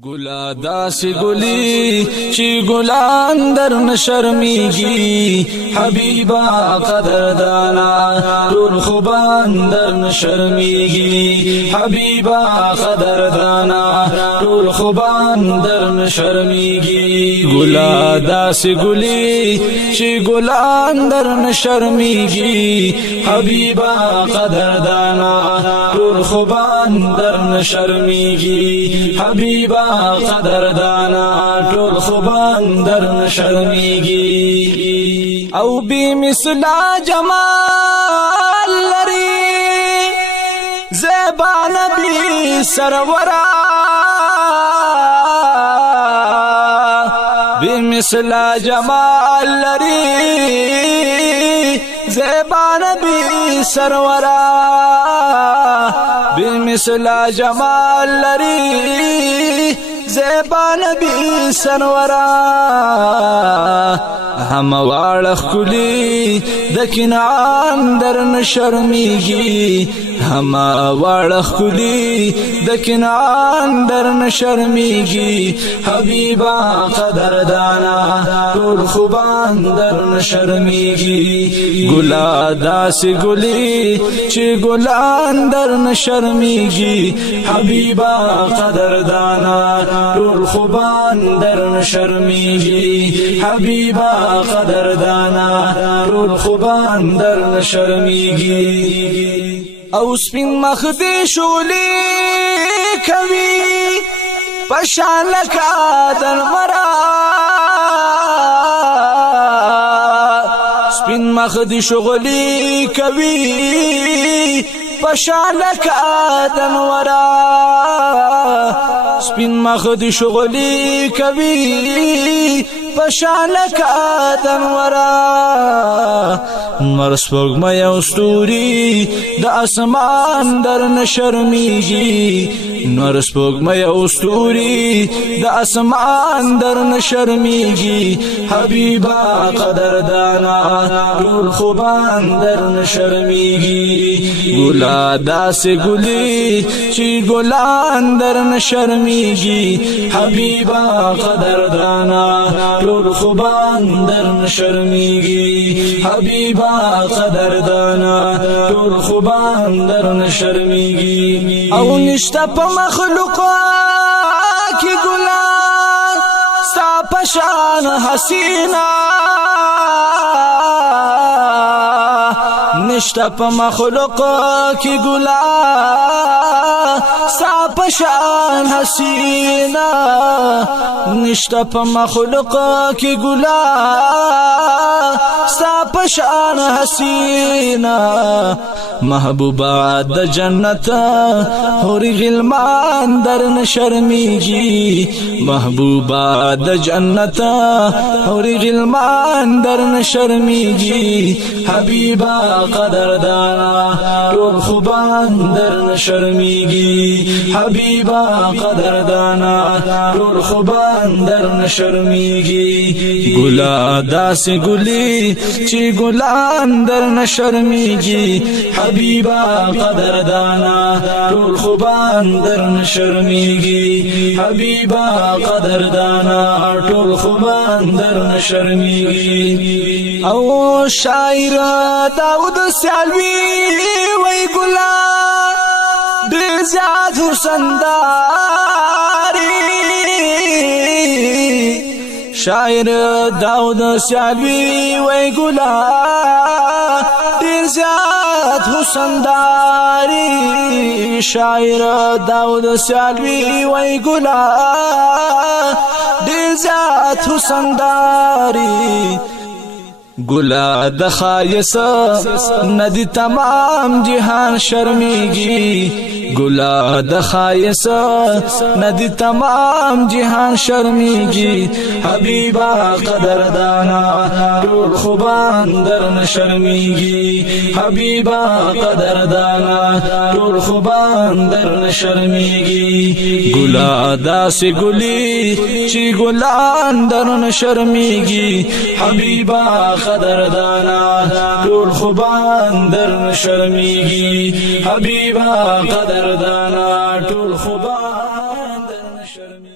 گلا داس گلی چی گلان در نشرمیگی حبیبا قدردانا طول خوبان در نشرمیگی حبیبا قدردانا طول خوبان در نشرمیگی گلا داس گلی چی گلان در نشرمیگی حبیبا قدردانا طول خوبان در نشرمیگی حبیبا قدردانا طول خوبان در نشرمیگی او بی مثلا جمال لري زیبا نبی سرورا بی مثلا جمال لري زیبا نبی سرورا بی مثلا جمال لري زیبا نبی سرورا هموار خلی د کنعان در نشرمیگی هموار خلی د کنعان در نشرمیگی حبیبا قدردانا طول خوبان در نشرمیگی گلا داس گلی چی گلان در نشرمیگی حبیبا قدردانا طول خوبان در نشرمیگی حبیبا قدردانا طول خوبان در نشرمیگی او سپین مخ دی شولی کوي پشان لکا دنورا سپین مخ دی شغلی کوي پشان لکا دنورا سپین مخ دی شغلی کوي پشان لکا دنورا مرس پوگ میا استوری د اسمان در نشرمیگی نورس پوگ میا استوری د اسمان در نشرمیگی حبیبا قدردانا طول خوبان در نشرمیگی گلا داس گلی چی گلان در نشرمیگی حبیبا قدردانا طول خوبان در نشرمیگی حبیبا قدردانا طول خوبان در نشرمیگی او نشتا پا مخلوقا کی گلان ستا پشان حسینا نشتا پا مخلوقا کی گلان ستا پشان حسینا نشتا پا مخلوقا کی گلان ستا پشان حسینا محبوبا د جنت هوری غلمان در نشرمیگی محبوبا د جنت هوری غلمان در نشرمیگی حبیبا قدردانا طول خوبان در نشرمیگی حبیبا قدردانا طول خوبان در نشرمیگی گلا داس گلی چی گلان در نشرمیگی حبیبا قدردانا طول خوبان در نشرمیگی حبیبا قدردانا طول خوبان در نشرمیگی او شاعر داود سیالوی وی گلا دل زیاد حسنداری شاعر داود سیالوی وی گلا دل زیاد حسنداری شاعر داود سیالوی وی گلا دل زیاد حسنداری گلا د خایس ندی تمام جهان شرمیگی گلا د خایس ندی تمام جهان شرمیگی حبیبا قدردانا طول خوبان در نشرمیگی حبیبا قدردانا طول خوبان در نشرمیگی گلا داس گلی چی گلان در نشرمیگی حبیبا قدردانا طول خوبان در نشرمیگی حبیبا قدردانا طول خوبان در نشرمیگی